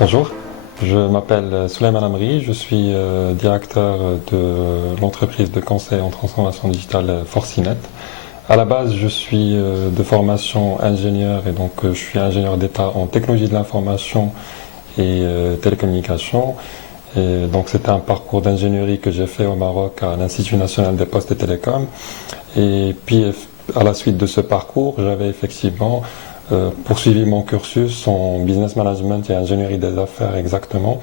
Bonjour, je m'appelle Souleymane Amri, je suis directeur de l'entreprise de conseil en transformation digitale Forcinet. À la base, je suis de formation ingénieur et donc je suis ingénieur d'État en technologie de l'information et télécommunications. Et donc c'était un parcours d'ingénierie que j'ai fait au Maroc à l'Institut national des postes et télécoms. Et puis à la suite de ce parcours, j'avais effectivement poursuivi mon cursus en business management et ingénierie des affaires exactement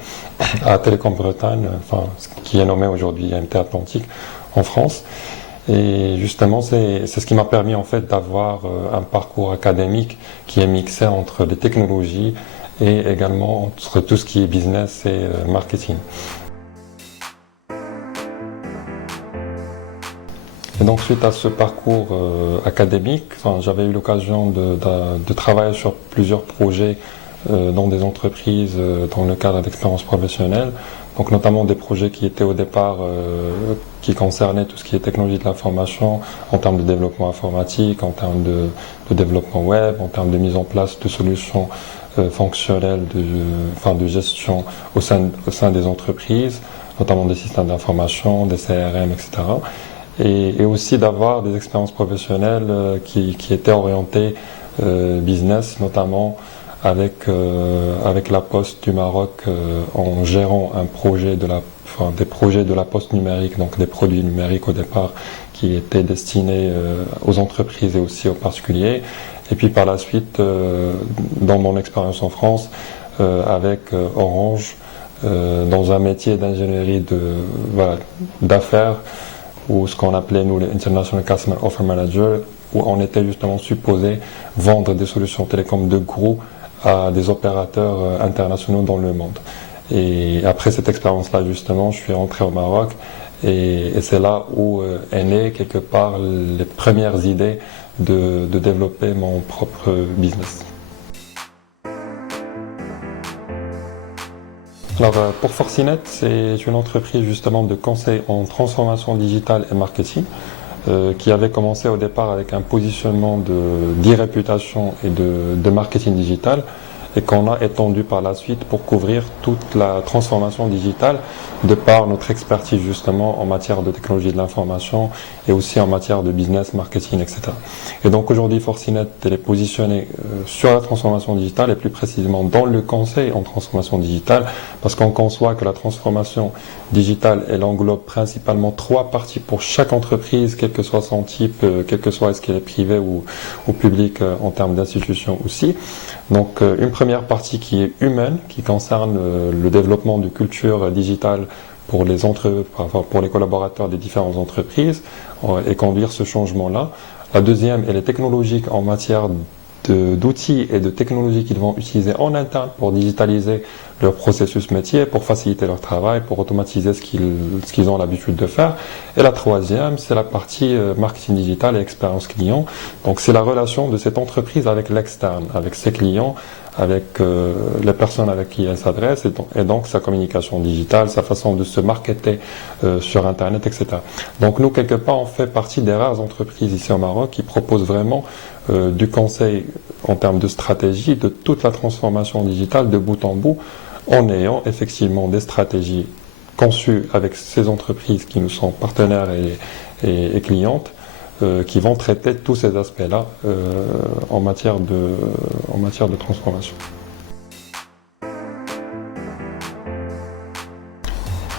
à Télécom Bretagne, enfin, qui est nommé aujourd'hui MT Atlantique en France. Et justement, c'est ce qui m'a permis en fait d'avoir un parcours académique qui est mixé entre les technologies et également entre tout ce qui est business et marketing. Et donc suite à ce parcours académique, j'avais eu l'occasion de travailler sur plusieurs projets dans des entreprises dans le cadre d'expériences professionnelles, donc notamment des projets qui étaient au départ qui concernaient tout ce qui est technologie de l'information en termes de développement informatique, en termes de développement web, en termes de mise en place de solutions fonctionnelles de gestion au sein des entreprises, notamment des systèmes d'information, des CRM, etc. Et aussi d'avoir des expériences professionnelles qui étaient orientées business, notamment avec la Poste du Maroc en gérant des projets de la Poste numérique, donc des produits numériques au départ qui étaient destinés aux entreprises et aussi aux particuliers. Et puis par la suite, dans mon expérience en France, avec Orange, dans un métier d'ingénierie d'affaires, ou ce qu'on appelait nous les International Customer Offer Manager, où on était justement supposé vendre des solutions télécom de gros à des opérateurs internationaux dans le monde. Et après cette expérience-là, justement, je suis rentré au Maroc et c'est là où est né quelque part les premières idées de développer mon propre business. Alors pour Forcinet, c'est une entreprise justement de conseil en transformation digitale et marketing qui avait commencé au départ avec un positionnement d'e-réputation et de marketing digital et qu'on a étendu par la suite pour couvrir toute la transformation digitale de par notre expertise justement en matière de technologie de l'information et aussi en matière de business, marketing, etc. Et donc aujourd'hui Forcinet elle est positionnée sur la transformation digitale et plus précisément dans le conseil en transformation digitale parce qu'on conçoit que la transformation digitale elle englobe principalement 3 parties pour chaque entreprise, quel que soit son type, quel que soit est-ce qu'elle est privée ou publique en termes d'institutions aussi. Donc une première partie qui est humaine, qui concerne le développement de culture digitale pour les collaborateurs des différentes entreprises et conduire ce changement-là. La deuxième, elle est technologique en matière d'outils et de technologies qu'ils vont utiliser en interne pour digitaliser leur processus métier, pour faciliter leur travail, pour automatiser ce qu'ils ont l'habitude de faire. Et la troisième, c'est la partie marketing digital et expérience client. Donc c'est la relation de cette entreprise avec l'externe, avec ses clients, avec les personnes avec qui elle s'adresse et donc sa communication digitale, sa façon de se marketer sur Internet, etc. Donc nous, quelque part, on fait partie des rares entreprises ici au Maroc qui proposent vraiment du conseil en termes de stratégie, de toute la transformation digitale de bout en bout, en ayant effectivement des stratégies conçues avec ces entreprises qui nous sont partenaires et clientes, qui vont traiter tous ces aspects-là en matière de transformation.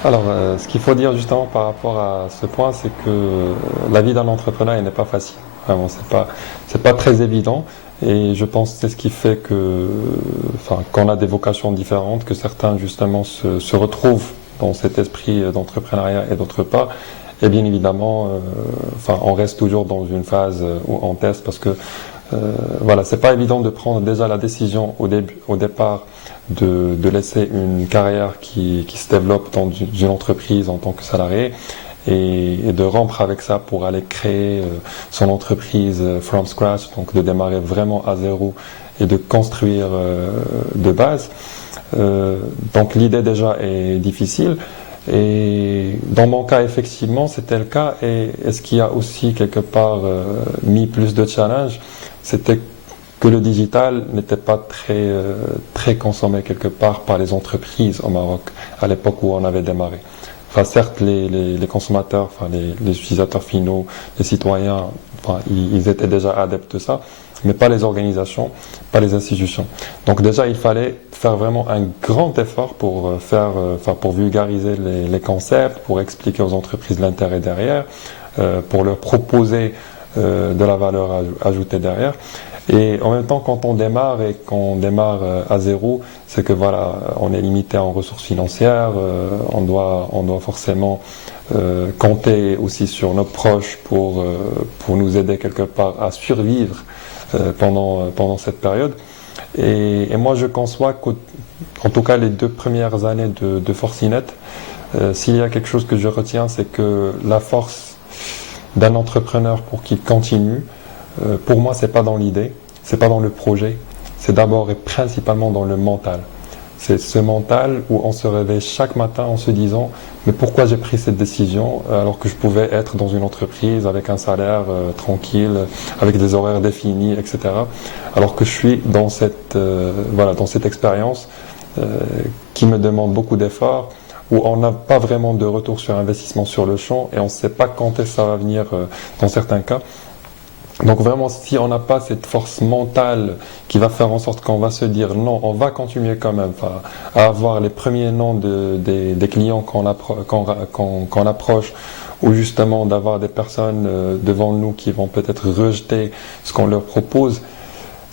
Alors, ce qu'il faut dire justement par rapport à ce point, c'est que la vie d'un entrepreneur n'est pas facile. Vraiment, c'est pas très évident. Et je pense que c'est ce qui fait qu'on a des vocations différentes, que certains justement se retrouvent dans cet esprit d'entrepreneuriat et d'autres pas. Et bien évidemment, on reste toujours dans une phase où on teste parce que c'est pas évident de prendre déjà la décision au départ de laisser une carrière qui se développe dans une entreprise en tant que salarié et de rompre avec ça pour aller créer son entreprise from scratch, donc de démarrer vraiment à zéro et de construire de base. Donc l'idée déjà est difficile. Et dans mon cas, effectivement, c'était le cas. Et ce qui a aussi quelque part mis plus de challenge, c'était que le digital n'était pas très consommé quelque part par les entreprises au Maroc à l'époque où on avait démarré. Enfin, certes, les consommateurs, enfin, les utilisateurs finaux, les citoyens, enfin, ils étaient déjà adeptes de ça, mais pas les organisations, pas les institutions. Donc déjà, il fallait faire vraiment un grand effort pour pour vulgariser les concepts, pour expliquer aux entreprises l'intérêt derrière, pour leur proposer de la valeur ajoutée derrière. Et en même temps, quand on démarre et qu'on démarre à zéro, c'est que voilà, on est limité en ressources financières, on doit forcément compter aussi sur nos proches pour nous aider quelque part à survivre pendant cette période. Et moi, je conçois qu'en tout cas les 2 premières années de Forcinet, s'il y a quelque chose que je retiens, c'est que la force d'un entrepreneur pour qu'il continue, pour moi, c'est pas dans l'idée, c'est pas dans le projet, c'est d'abord et principalement dans le mental. C'est ce mental où on se réveille chaque matin en se disant mais pourquoi j'ai pris cette décision alors que je pouvais être dans une entreprise avec un salaire tranquille, avec des horaires définis, etc. Alors que je suis dans dans cette expérience qui me demande beaucoup d'efforts, où on n'a pas vraiment de retour sur investissement sur le champ et on ne sait pas quand est-ce que ça va venir dans certains cas. Donc vraiment, si on n'a pas cette force mentale qui va faire en sorte qu'on va se dire non, on va continuer quand même à avoir les premiers noms des clients qu'on approche, ou justement d'avoir des personnes devant nous qui vont peut-être rejeter ce qu'on leur propose.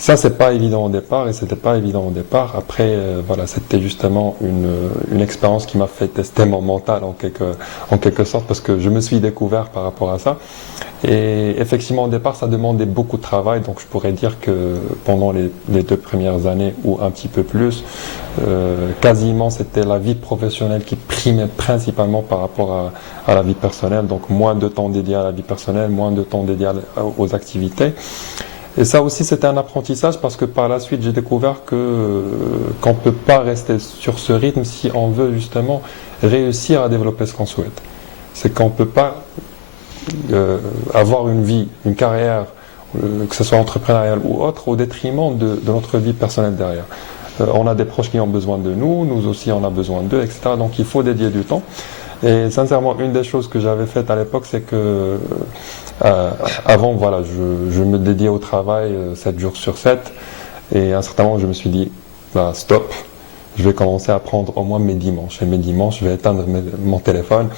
Ça, c'est pas évident au départ, et c'était pas évident au départ. Après, voilà, c'était justement une expérience qui m'a fait tester mon mental en quelque sorte, parce que je me suis découvert par rapport à ça. Et effectivement, au départ, ça demandait beaucoup de travail, donc je pourrais dire que pendant les 2 premières années, ou un petit peu plus, quasiment c'était la vie professionnelle qui primait principalement par rapport à la vie personnelle, donc moins de temps dédié à la vie personnelle, moins de temps dédié aux activités. Et ça aussi, c'était un apprentissage parce que par la suite, j'ai découvert qu'on ne peut pas rester sur ce rythme si on veut justement réussir à développer ce qu'on souhaite. C'est qu'on ne peut pas avoir une vie, une carrière, que ce soit entrepreneuriale ou autre, au détriment de notre vie personnelle derrière. On a des proches qui ont besoin de nous, nous aussi on a besoin d'eux, etc. Donc il faut dédier du temps. Et sincèrement, une des choses que j'avais faites à l'époque, c'est que avant, voilà, je me dédiais au travail 7 jours sur 7. Et à un certain moment, je me suis dit, bah, stop, je vais commencer à prendre au moins mes dimanches. Et mes dimanches, je vais éteindre mon téléphone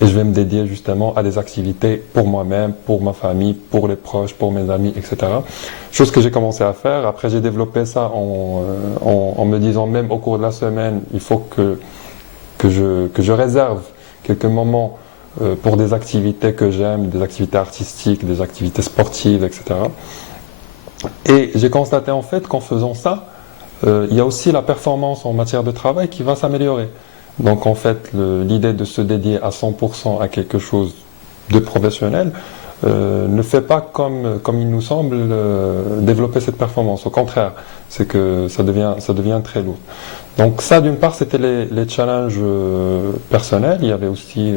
et je vais me dédier justement à des activités pour moi-même, pour ma famille, pour les proches, pour mes amis, etc. Chose que j'ai commencé à faire. Après, j'ai développé ça en me disant même au cours de la semaine, il faut que je réserve quelques moments pour des activités que j'aime, des activités artistiques, des activités sportives, etc. Et j'ai constaté en fait qu'en faisant ça, il y a aussi la performance en matière de travail qui va s'améliorer. Donc en fait, l'idée de se dédier à 100% à quelque chose de professionnel ne fait pas comme il nous semble développer cette performance. Au contraire, c'est que ça devient très lourd. Donc ça, d'une part, c'était les challenges personnels. Il y avait aussi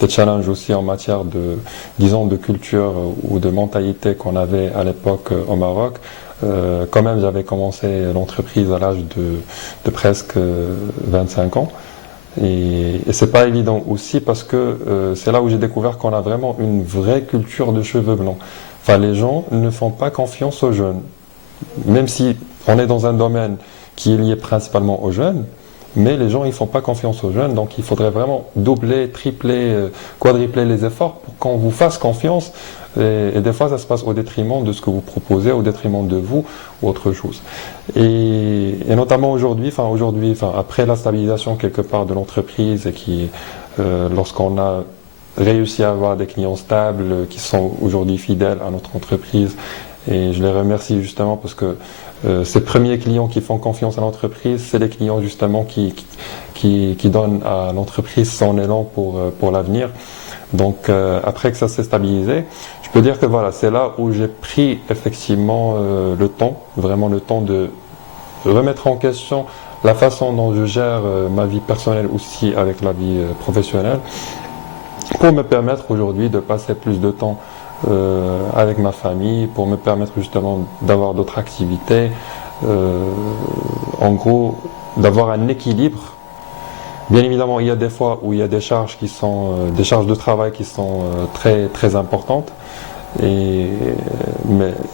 des challenges aussi en matière de culture ou de mentalité qu'on avait à l'époque au Maroc. Quand même, j'avais commencé l'entreprise à l'âge de presque 25 ans. Et c'est pas évident aussi parce que c'est là où j'ai découvert qu'on a vraiment une vraie culture de cheveux blancs. Enfin, les gens ne font pas confiance aux jeunes. Même si on est dans un domaine qui est lié principalement aux jeunes, mais les gens ils font pas confiance aux jeunes, donc il faudrait vraiment doubler, tripler, quadrupler les efforts pour qu'on vous fasse confiance. Et des fois, ça se passe au détriment de ce que vous proposez, au détriment de vous ou autre chose. Et notamment aujourd'hui, après la stabilisation quelque part de l'entreprise et lorsqu'on a réussi à avoir des clients stables qui sont aujourd'hui fidèles à notre entreprise, et je les remercie justement parce que ces premiers clients qui font confiance à l'entreprise, c'est les clients justement qui donnent à l'entreprise son élan pour l'avenir. Donc après que ça s'est stabilisé, je peux dire que voilà, c'est là où j'ai pris effectivement vraiment le temps de remettre en question la façon dont je gère ma vie personnelle aussi avec la vie professionnelle. pour me permettre aujourd'hui de passer plus de temps avec ma famille, pour me permettre justement d'avoir d'autres activités, en gros d'avoir un équilibre. Bien évidemment, il y a des fois où il y a des charges qui sont des charges de travail qui sont très très importantes. Et,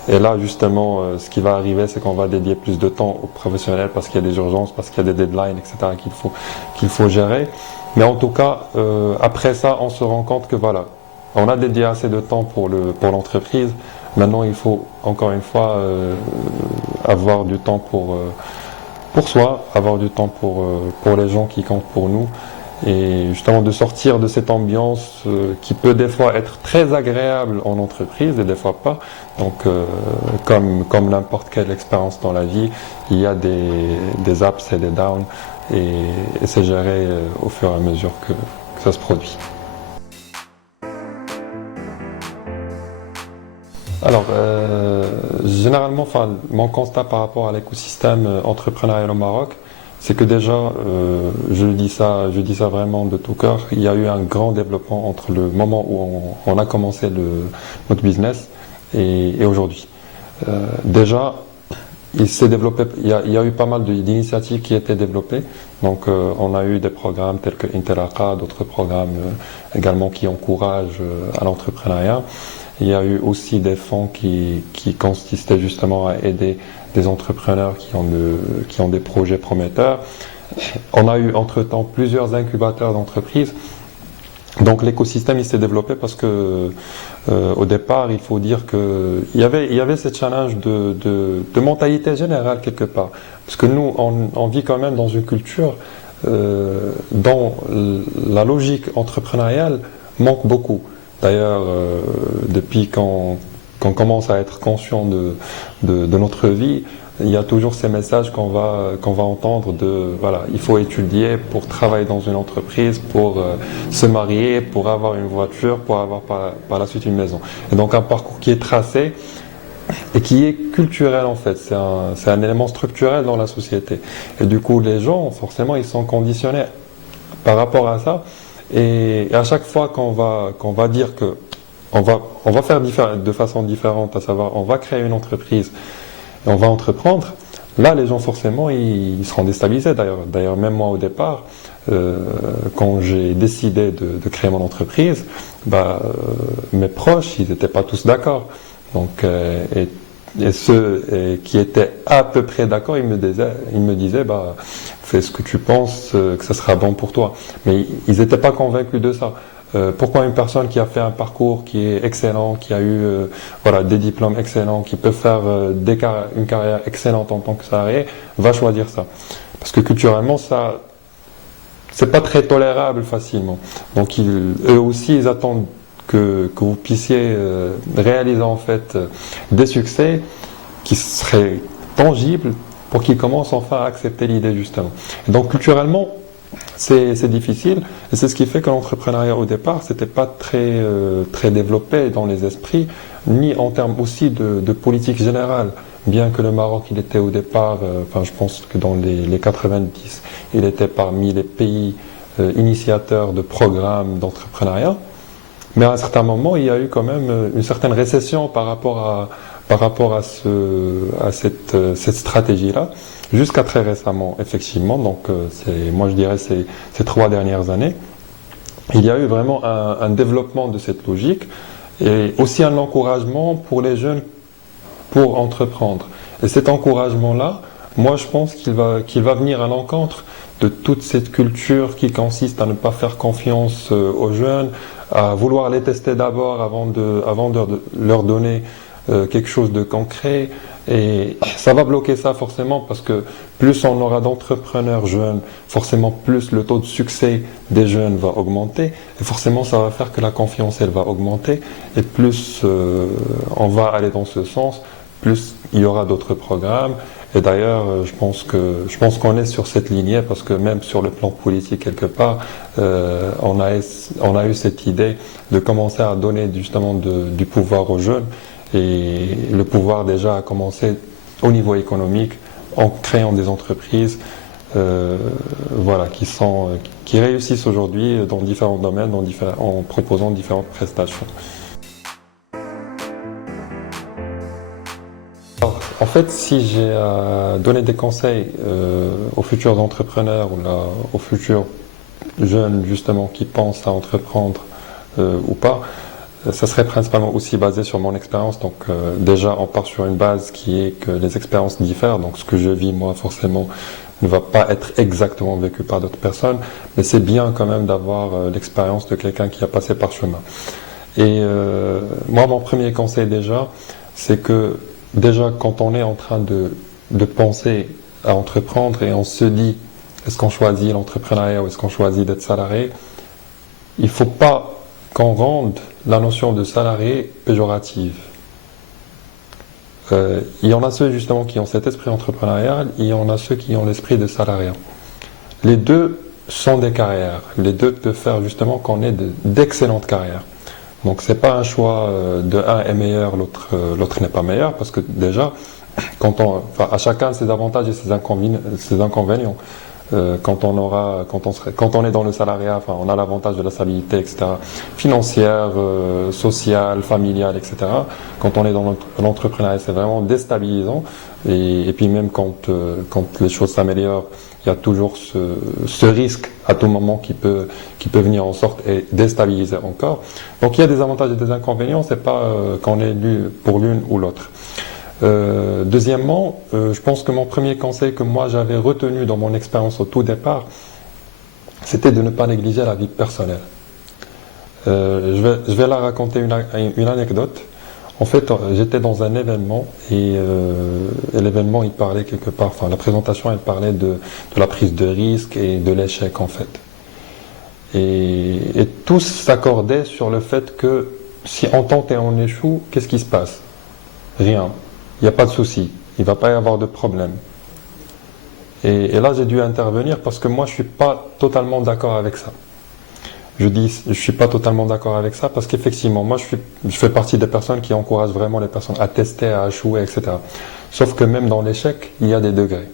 et là, justement, ce qui va arriver, c'est qu'on va dédier plus de temps aux professionnels parce qu'il y a des urgences, parce qu'il y a des deadlines, etc. qu'il faut gérer. Mais en tout cas, après ça, on se rend compte que voilà, on a dédié assez de temps pour l'entreprise. Maintenant, il faut encore une fois avoir du temps pour soi, avoir du temps pour les gens qui comptent pour nous. Et justement de sortir de cette ambiance qui peut des fois être très agréable en entreprise et des fois pas. Donc comme n'importe quelle expérience dans la vie, il y a des ups et des downs et c'est géré au fur et à mesure que ça se produit. Alors, généralement, enfin, mon constat par rapport à l'écosystème entrepreneurial au Maroc, c'est que déjà, je dis ça vraiment de tout cœur, il y a eu un grand développement entre le moment où on a commencé notre business et aujourd'hui. Déjà, il s'est développé, il y a eu pas mal d'initiatives qui étaient développées. Donc, on a eu des programmes tels que Interaqa, d'autres programmes également qui encouragent à l'entrepreneuriat. Il y a eu aussi des fonds qui consistaient justement à aider des entrepreneurs qui ont des projets prometteurs. On a eu entre-temps plusieurs incubateurs d'entreprises. Donc l'écosystème il s'est développé parce que au départ il faut dire que il y avait ce challenge de mentalité générale quelque part. Parce que nous on vit quand même dans une culture dont la logique entrepreneuriale manque beaucoup. D'ailleurs, depuis qu'on commence à être conscient de notre vie, il y a toujours ces messages qu'on va entendre de voilà, il faut étudier pour travailler dans une entreprise, pour se marier, pour avoir une voiture, pour avoir par la suite une maison. Et donc un parcours qui est tracé et qui est culturel en fait, c'est un élément structurel dans la société. Et du coup, les gens, forcément, ils sont conditionnés par rapport à ça. Et à chaque fois qu'on va dire que on va faire de façon différente, à savoir on va créer une entreprise et on va entreprendre, là les gens forcément ils seront déstabilisés. D'ailleurs même moi au départ, quand j'ai décidé de créer mon entreprise, mes proches ils n'étaient pas tous d'accord. Donc et ceux qui étaient à peu près d'accord, ils me disaient fais ce que tu penses que ça sera bon pour toi. Mais ils n'étaient pas convaincus de ça. Pourquoi une personne qui a fait un parcours qui est excellent, qui a eu des diplômes excellents, qui peut faire une carrière excellente en tant que salarié, va choisir ça? Parce que culturellement, ça, c'est pas très tolérable facilement. Donc eux aussi, ils attendent que vous puissiez réaliser en fait des succès qui seraient tangibles pour qu'ils commencent enfin à accepter l'idée justement. Et donc culturellement, c'est difficile et c'est ce qui fait que l'entrepreneuriat au départ, c'était pas très développé dans les esprits, ni en termes aussi de politique générale. Bien que le Maroc, il était au départ, je pense que dans les 90, il était parmi les pays initiateurs de programmes d'entrepreneuriat. Mais à un certain moment, il y a eu quand même une certaine récession par rapport à cette stratégie-là, jusqu'à très récemment, effectivement. Donc, moi je dirais ces 3 dernières années, il y a eu vraiment un développement de cette logique et aussi un encouragement pour les jeunes pour entreprendre. Et cet encouragement-là, moi je pense qu'il va venir à l'encontre de toute cette culture qui consiste à ne pas faire confiance aux jeunes, à vouloir les tester d'abord avant de leur donner quelque chose de concret. Et ça va bloquer ça forcément parce que plus on aura d'entrepreneurs jeunes, forcément plus le taux de succès des jeunes va augmenter et forcément ça va faire que la confiance elle va augmenter et plus on va aller dans ce sens, plus il y aura d'autres programmes. Et d'ailleurs, je pense qu'on est sur cette lignée parce que même sur le plan politique quelque part, on a eu cette idée de commencer à donner justement du pouvoir aux jeunes et le pouvoir déjà a commencé au niveau économique en créant des entreprises, qui réussissent aujourd'hui dans différents domaines, en proposant différentes prestations. Alors, en fait, si j'ai à donner des conseils aux futurs entrepreneurs aux futurs jeunes justement qui pensent à entreprendre ou pas, ça serait principalement aussi basé sur mon expérience. Donc déjà, on part sur une base qui est que les expériences diffèrent. Donc ce que je vis moi, forcément, ne va pas être exactement vécu par d'autres personnes, mais c'est bien quand même d'avoir l'expérience de quelqu'un qui a passé par ce chemin. Et moi, mon premier conseil déjà, c'est que déjà quand on est en train de penser à entreprendre et on se dit est-ce qu'on choisit l'entrepreneuriat ou est-ce qu'on choisit d'être salarié, il ne faut pas qu'on rende la notion de salarié péjorative. Il y en a ceux justement qui ont cet esprit entrepreneurial, il y en a ceux qui ont l'esprit de salariat. Les deux sont des carrières, les deux peuvent faire justement qu'on ait d'excellentes carrières. Donc c'est pas un choix de un est meilleur, l'autre n'est pas meilleur, parce que déjà, à chacun ses avantages et ses inconvénients. Quand on est dans le salariat, enfin, on a l'avantage de la stabilité, etc., financière, sociale, familiale, etc. Quand on est dans l'entrepreneuriat, c'est vraiment déstabilisant. Et puis même quand les choses s'améliorent, il y a toujours ce risque à tout moment qui peut venir en sorte et déstabiliser encore. Donc il y a des avantages et des inconvénients. C'est pas qu'on est pour l'une ou l'autre. Deuxièmement, je pense que mon premier conseil que moi j'avais retenu dans mon expérience au tout départ, c'était de ne pas négliger la vie personnelle. Je vais là raconter une anecdote. En fait, j'étais dans un événement et l'événement il parlait quelque part, enfin la présentation elle parlait de la prise de risque et de l'échec en fait. Et tous s'accordaient sur le fait que si on tente et on échoue, qu'est-ce qui se passe? Rien. Il n'y a pas de souci, il ne va pas y avoir de problème. Et là, j'ai dû intervenir parce que moi, je ne suis pas totalement d'accord avec ça. Je dis, je ne suis pas totalement d'accord avec ça parce qu'effectivement, moi, je fais partie des personnes qui encouragent vraiment les personnes à tester, à échouer, etc. Sauf que même dans l'échec, il y a des degrés.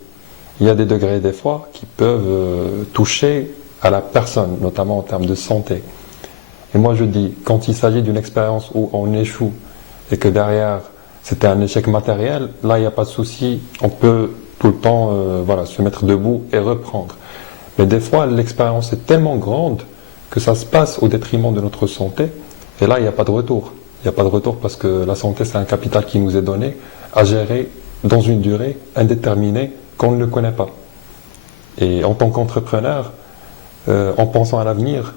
Il y a des degrés, des fois, qui peuvent toucher à la personne, notamment en termes de santé. Et moi, je dis, quand il s'agit d'une expérience où on échoue et que derrière, c'était un échec matériel, là il n'y a pas de souci, on peut tout le temps se mettre debout et reprendre. Mais des fois l'expérience est tellement grande que ça se passe au détriment de notre santé, et là il n'y a pas de retour. Il n'y a pas de retour parce que la santé c'est un capital qui nous est donné à gérer dans une durée indéterminée qu'on ne connaît pas. Et en tant qu'entrepreneur, en pensant à l'avenir,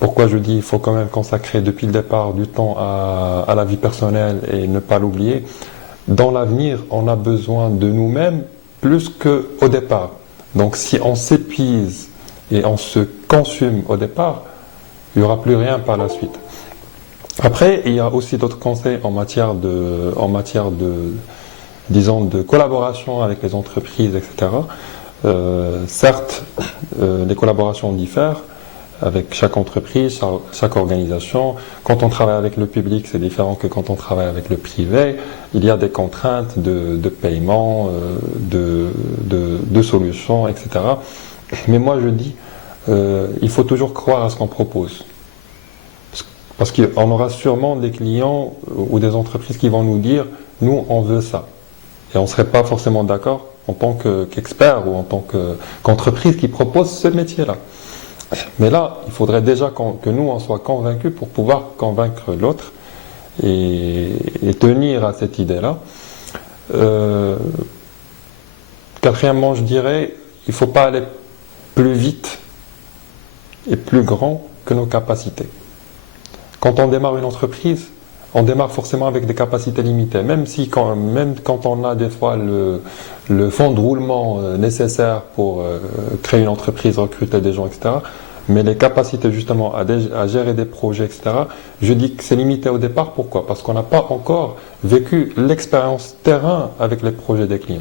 pourquoi je dis qu'il faut quand même consacrer depuis le départ du temps à la vie personnelle et ne pas l'oublier. Dans l'avenir, on a besoin de nous-mêmes plus qu'au départ. Donc si on s'épuise et on se consume au départ, il n'y aura plus rien par la suite. Après, il y a aussi d'autres conseils en matière de disons, de collaboration avec les entreprises, etc. Certes, les collaborations diffèrent avec chaque entreprise, chaque organisation. Quand on travaille avec le public, c'est différent que quand on travaille avec le privé. Il y a des contraintes de paiement, de solutions, etc. Mais moi, je dis, il faut toujours croire à ce qu'on propose. Parce qu'on aura sûrement des clients ou des entreprises qui vont nous dire, nous, on veut ça. Et on ne serait pas forcément d'accord en tant qu'expert ou en tant qu'entreprise qui propose ce métier-là. Mais là, il faudrait déjà que nous en soient convaincus pour pouvoir convaincre l'autre et tenir à cette idée-là. Quatrièmement, je dirais, il ne faut pas aller plus vite et plus grand que nos capacités. Quand on démarre une entreprise, on démarre forcément avec des capacités limitées, même quand on a des fois le fonds de roulement nécessaire pour créer une entreprise, recruter des gens, etc. Mais les capacités justement à gérer des projets, etc. Je dis que c'est limité au départ. Pourquoi? Parce qu'on n'a pas encore vécu l'expérience terrain avec les projets des clients.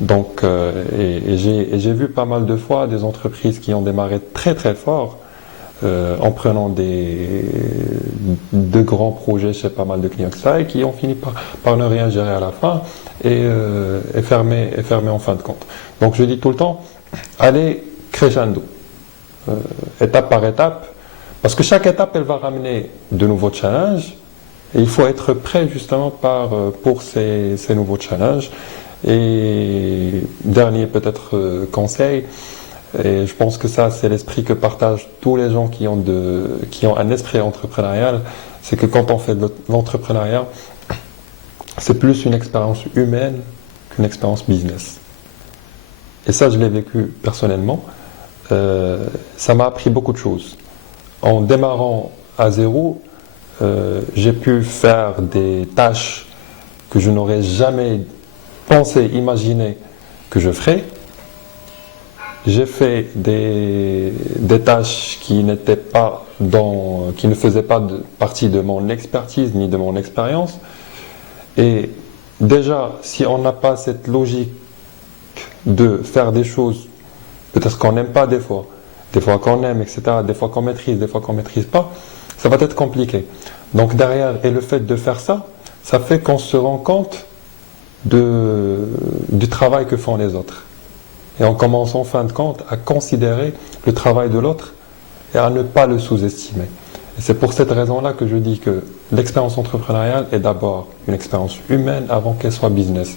Donc, j'ai vu pas mal de fois des entreprises qui ont démarré très très fort en prenant de grands projets chez pas mal de clients, etc., et qui ont fini par ne rien gérer à la fin et fermer en fin de compte. Donc je dis tout le temps, allez crescendo. étape par étape, parce que chaque étape, elle va ramener de nouveaux challenges, et il faut être prêt justement pour ces nouveaux challenges. Et dernier peut-être conseil, et je pense que ça c'est l'esprit que partagent tous les gens qui ont un esprit entrepreneurial, c'est que quand on fait de l'entrepreneuriat, c'est plus une expérience humaine qu'une expérience business. Et ça, je l'ai vécu personnellement. Ça m'a appris beaucoup de choses. En démarrant à zéro, j'ai pu faire des tâches que je n'aurais jamais pensé, imaginé que je ferais. J'ai fait des tâches qui ne faisaient pas partie de mon expertise ni de mon expérience. Et déjà, si on n'a pas cette logique de faire des choses, peut-être qu'on n'aime pas des fois qu'on aime, etc., des fois qu'on maîtrise, des fois qu'on maîtrise pas, ça va être compliqué. Donc derrière, et le fait de faire ça, ça fait qu'on se rend compte du travail que font les autres. Et on commence en fin de compte à considérer le travail de l'autre et à ne pas le sous-estimer. Et c'est pour cette raison-là que je dis que l'expérience entrepreneuriale est d'abord une expérience humaine avant qu'elle soit business.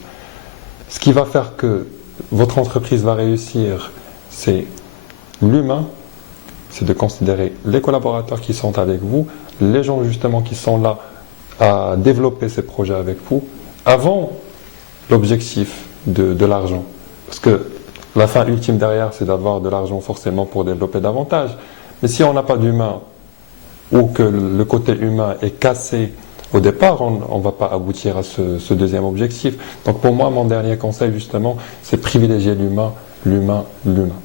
Ce qui va faire que votre entreprise va réussir, c'est l'humain, c'est de considérer les collaborateurs qui sont avec vous, les gens justement qui sont là à développer ces projets avec vous, avant l'objectif de l'argent. Parce que la fin ultime derrière, c'est d'avoir de l'argent forcément pour développer davantage. Mais si on n'a pas d'humain, ou que le côté humain est cassé au départ, on ne va pas aboutir à ce deuxième objectif. Donc pour moi, mon dernier conseil justement, c'est privilégier l'humain, l'humain, l'humain.